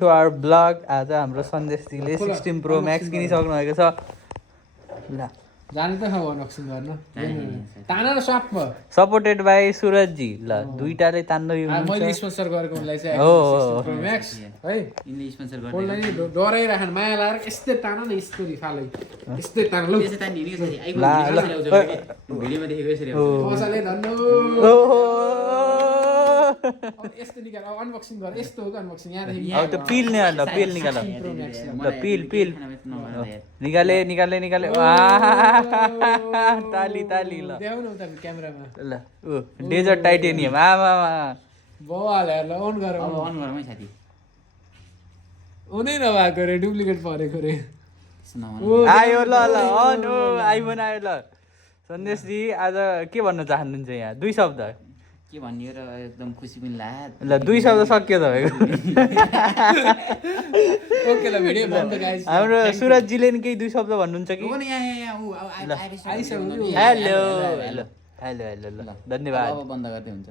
To our blog. आज हाम्रो सन्देशजीले 16 pro Max किनिसक्नु भएको छ। ल जाने त खाऊ अनबक्सिङ गर्न ताना र साप भयो सपोर्टेड बाइ सुरजजी। ल दुईटाले तान्दै मैले स्पोन्सर गरेको उनलाई चाहिँ हो प्रो म्याक्स है इनले स्पोन्सर गर्छ उनलाई डराइराखन माया लाएर यस्तै ताना न यस्तो रिफालै यस्तै ताना लौ त्यसै तान्ने नि कसरी आइफोन भिडियोमा देखेको यसरी आउँछ मजाले धन्नु ओहो अब यस्तो निकाल अब अनबक्सिङ गर यस्तो हो अनबक्सिङ यहाँ देखि अब त्यो पिल निकाल पिल निकाल पिल निकाले निकाले निकाले ताली ताली ल देखाउन उता क्यामेरामा ल ओ डेजर्ट टाइटेनियम आमा बवाल यार ल अन गर अब अन गरौँ है साथी उनै नभएको रे डुप्लिकेट परेको रे आयो ल ल अन ओ आइफोन आयो ल सन्देशजी आज के भन्न चाहनुहुन्छ यहाँ दुई शब्द के भन्ने र एकदम खुसी पनि लाग्यो ल दुई शब्द सक्यो तपाईँको ओके ल भिडियो बन्द गाइस हाम्रो सुरजजीले नि केही दुई शब्द भन्नुहुन्छ कि हो नि यहाँ ऊ आइसक्यो हेलो हेलो हेलो हेलो ल धन्यवाद अब बन्द गर्दै हुन्छ